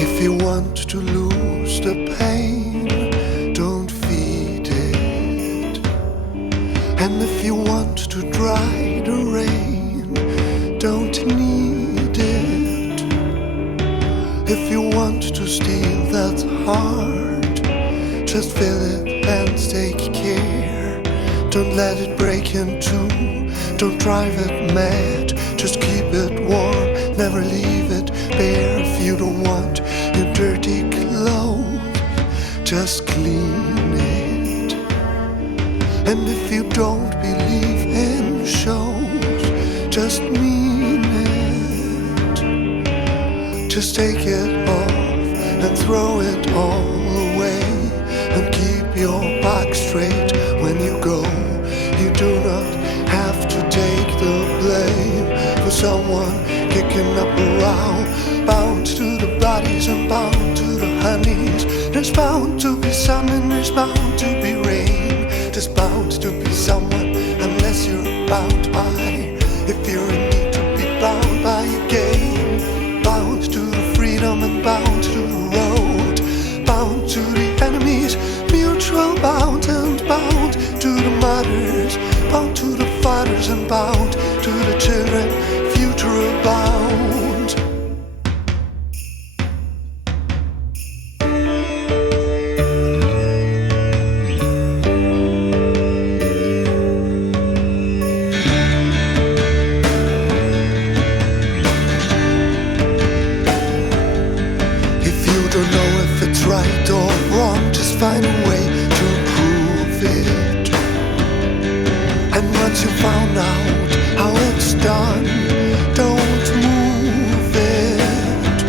If you want to lose the pain, don't feed it. And if you want to dry the rain, don't need it. If you want to steal that heart, just fill it and take care. Don't let it break in two, don't drive it mad. Just keep it warm, never leave it bare. If you don't want your dirty clothes, just clean it. And if you don't believe in shows, just mean it. Just take it off and throw it all away, and keep your back straight when you go. You do not have to take the blame for someone kicking up a row. Bound to the bodies and bound to the honeys. There's bound to be sun and there's bound to be rain. There's bound to be someone unless you're bound by. If you're in need to be bound by a game, bound to the freedom and bound to the road, bound to the enemies, mutual bound and bound to the mothers, bound to the fathers and bound to the children, future bound. Right or wrong, just find a way to prove it. And once you found out how it's done, don't move it.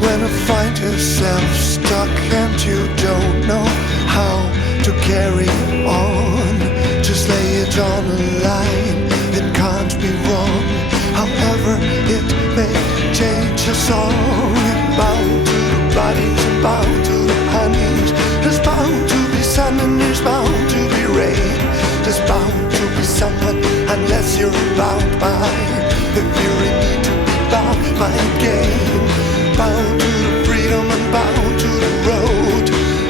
When you find yourself stuck and you don't know how to carry on, just lay it on a line, it can't be wrong. However it may change your song. Bound to the bodies and bound to the honeys. There's bound to be sun and there's bound to be rain. There's bound to be someone unless you're bound by. If you're in need to be bound by a game, bound to the freedom and bound to the road,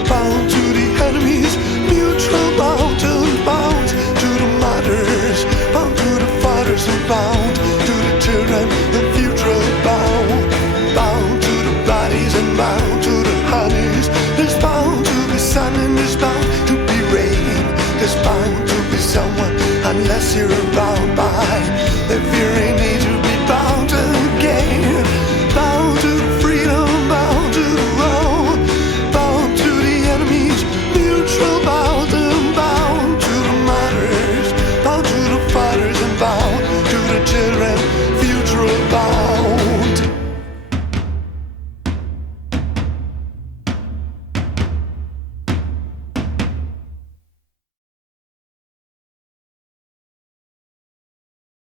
bound to the enemies, mutual bound and bound to the mothers, bound to the fathers and bound to the children and future bound, bound to the bodies and bound to the honeys. There's bound to be sun and there's bound to be rain. There's bound to be someone unless you're